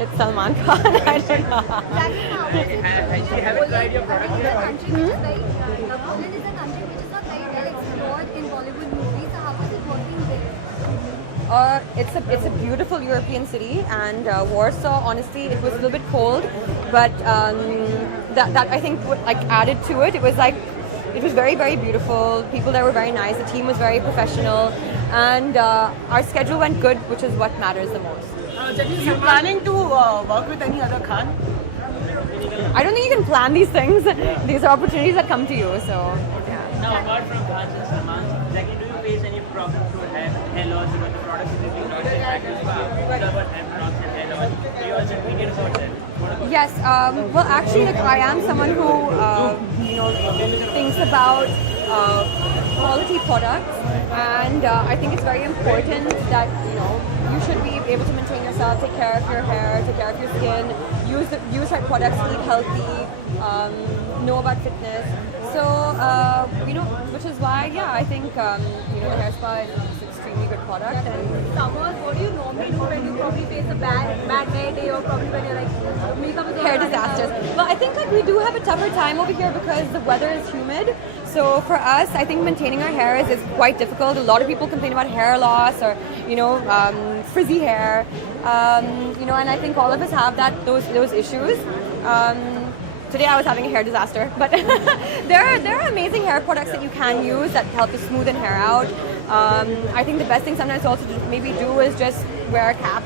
It's Salman Khan. I don't know. She haven't tried your product yet. Poland is a country which is not very well explored in Bollywood movies. So how is it working there? It's a beautiful European city, and Warsaw. Honestly, it was a little bit cold, but that I think like added to it. It was like it was very, very beautiful. People there were very nice. The team was very professional, and our schedule went good, which is what matters the most. You planning to work with any other Khan? I don't think you can plan these things. These are opportunities that come to you. So yeah. Now, apart from Khan and Salman, Jackie, do you face any problems with hair loss because the product is being launched in practice? About hair loss and hair loss. Do you also opinion about that? Yes. Well, actually, like, I am someone who thinks about quality products, and I think it's very important that you should be able to maintain yourself, take care of your hair, take care of your skin, use right products, eat healthy, know about fitness. So which is why I think the hair spa is an extremely good product. And Summers, what do you normally do when you probably face a bad hair day, or probably when you're like makeup is hair disasters. Well, I think like we do have a tougher time over here because the weather is humid. So for us, I think maintaining our hair is quite difficult. A lot of people complain about hair loss or frizzy hair. And I think all of us have those issues. Today I was having a hair disaster, but there are amazing hair products that you can use that help to smoothen hair out. I think the best thing sometimes also to maybe do is just wear a cap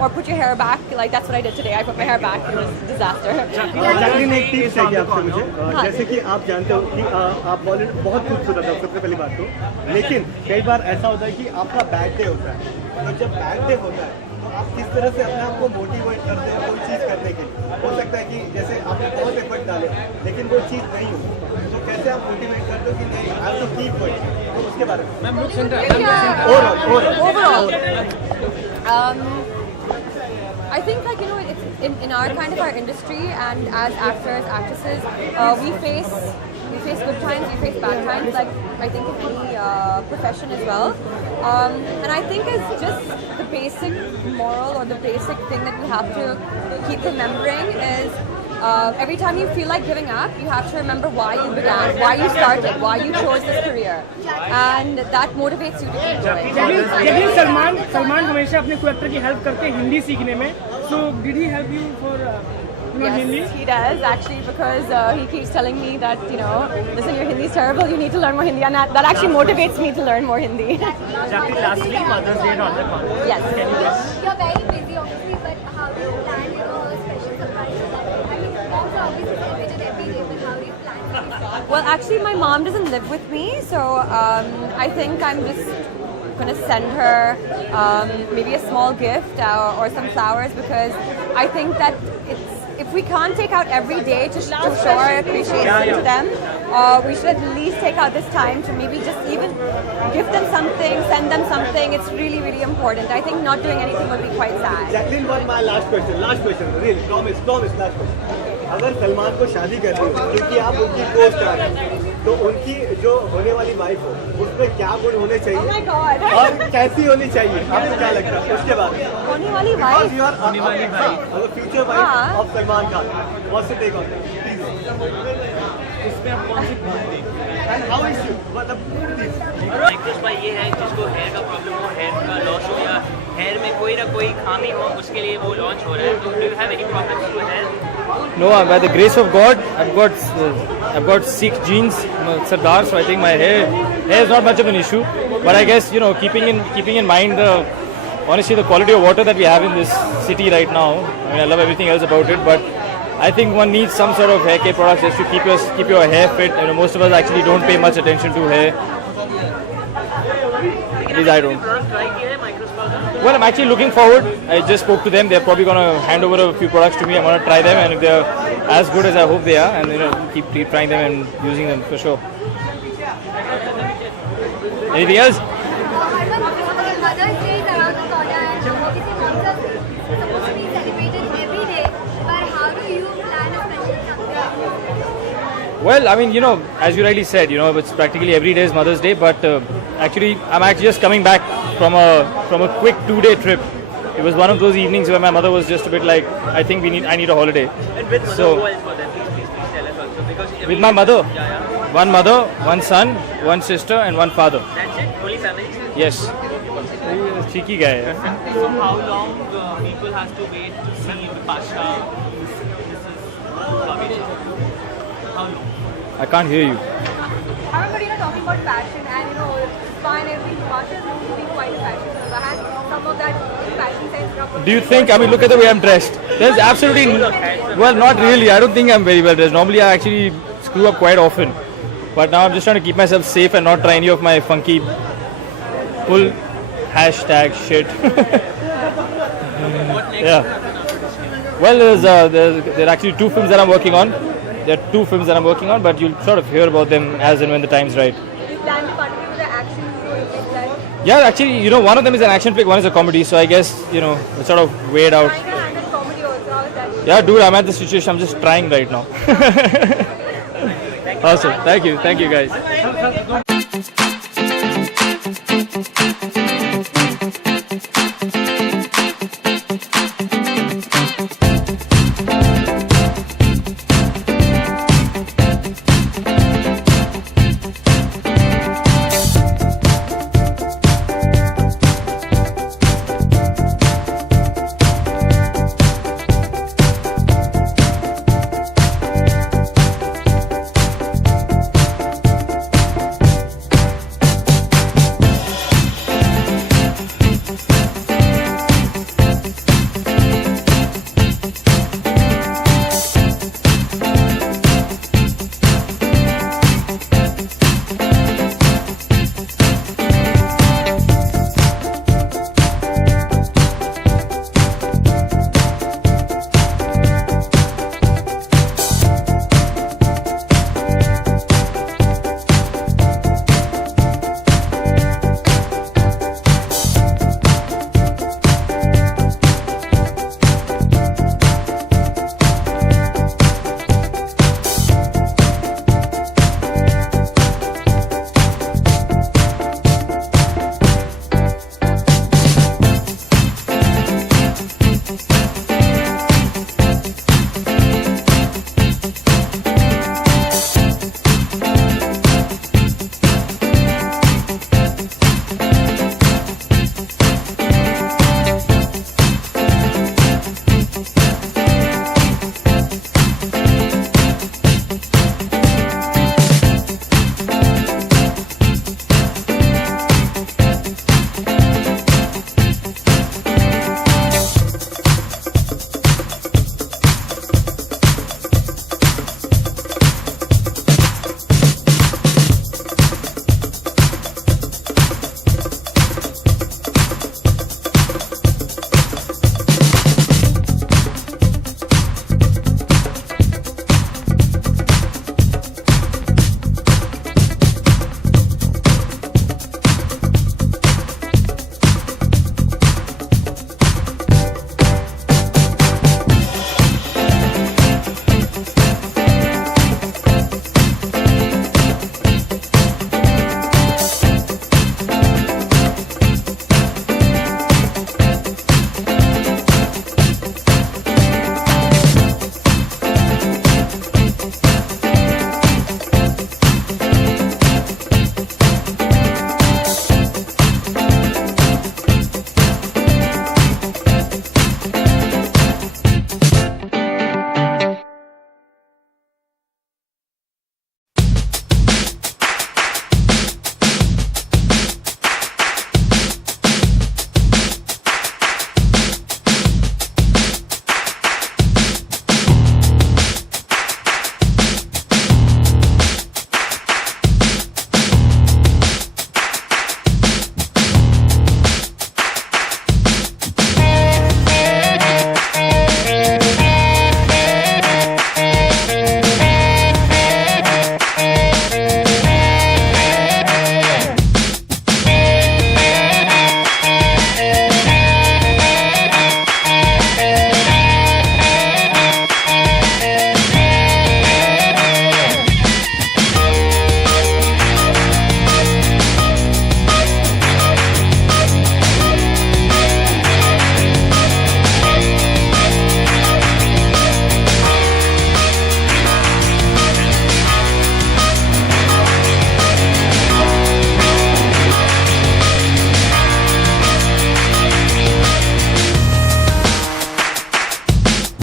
or put your hair back. Like that's what I did today. I put my hair back. It was a disaster. Jacqueline एक tips है कि आपसे मुझे जैसे कि आप जानते हो कि आप बॉलीवुड बहुत खूबसूरत है सबसे पहली बात तो लेकिन कई बार ऐसा होता है कि आपका बैड डे होता है तो जब बैड डे होता है तो आप किस तरह से अपने आप को मोटिवेट करते हैं कोई चीज़ करने के लिए हो सकता है कि जैसे आपने बहुत एफर्ट डाले लेकिन वो चीज़ नहीं हुई तो कैसे आप मोटिवेट करते हो कि नहीं I have to keep going तो उसके बारे में Overall. I think it's in our kind of our industry, and as actors, actresses, we face good times, we face bad times, like I think in any profession as well. And I think it's just the basic moral or the basic thing that we have to keep remembering is every time you feel like giving up, you have to remember why you began, why you started, why you chose this career, and that motivates you to keep going. लेकिन सलमान हमेशा अपने को actor की help करते हैं हिंदी सीखने में. So did he help you for Hindi? Yes, he does actually, because he keeps telling me that listen, your Hindi is terrible. You need to learn more Hindi, and that actually motivates me to learn more Hindi. Jackie, lastly, Mother's Day on the con. Yes. You're very busy, obviously, but how do you plan a special surprise for that? I mean, moms are obviously celebrated every day, but how do you plan for this? Well, actually, my mom doesn't live with me, so I think I'm just going to send her maybe a small gift or some flowers, because I think that if we can't take out every day to show our appreciation to them, we should at least take out this time to maybe just even give them something, send them something. It's really, really important. I think not doing anything would be quite sad. Jacqueline one my last question really promise last question अगर सलमान को शादी करनी हो क्योंकि आप उनकी को star हैं तो उनकी जो होने वाली वाइफ हो उसमें क्या गुण होने चाहिए Oh my God. और कैसी होनी चाहिए आपको क्या लगता है उसके बारे में होने वाली wife? Future wife of Salman Khan what's your take on इसमें आप कौन सी बात देंगे? एंड हाउ इज यू मतलब एक्ट्रेस भाई ये है जिसको हेयर का प्रॉब्लम हो, हेयर का लॉस हो या हेयर में कोई ना कोई खामी हो, उसके लिए वो लॉन्च हो रहा है. तो do you have any problems to hair? No, by the grace of God, I've got Sikh genes, Sardar, so I think my hair is not much of an issue. But I guess keeping in mind honestly the quality of water that we have in this city right now. I mean, I love everything else about it, but I think one needs some sort of hair care products just to keep your hair fit. Most of us actually don't pay much attention to hair. At least I don't. Well, I'm actually looking forward. I just spoke to them. They're probably going to hand over a few products to me. I'm going to try them, and if they're as good as I hope they are, and keep trying them and using them for sure. Anything else? Mother's Day is around the corner, and obviously moms are supposed to be celebrated every day. But how do you plan a special something? Well, I mean, as you rightly said, it's practically every day is Mother's Day, but actually, I'm actually just coming back from a quick 2-day trip it was one of those evenings where my mother was just a bit like, I think I need a holiday. And with mother, So- who else was there? Please tell us also. Because With my mother, Yeah. one mother, one son, one sister, and one father. That's it? Only family? Yes. Cheeky guy. So how long people has to wait to see Bipasha, Mrs. Bhavija? How long? I can't hear you. I remember, talking about fashion and, fine, everything. Pasha is known to be quite a fashion. So I had some of that fashion sense. Do you think, I mean, look at the way I'm dressed. There's absolutely, well, not really. I don't think I'm very well dressed. Normally, I actually screw up quite often. But now I'm just trying to keep myself safe and not try any of my funky full hashtag shit. Yeah. Well, there are actually 2 films that I'm working on. There are 2 films that I'm working on, but you'll sort of hear about them as and when the time's right. You plan to partner with the action hero like that. Yeah, actually, one of them is an action flick, one is a comedy. So I guess, it's sort of weighed out. Trying to handle comedy also. How is that? Yeah, dude, I'm at the situation. I'm just trying right now. Awesome. Thank you. Thank you, guys.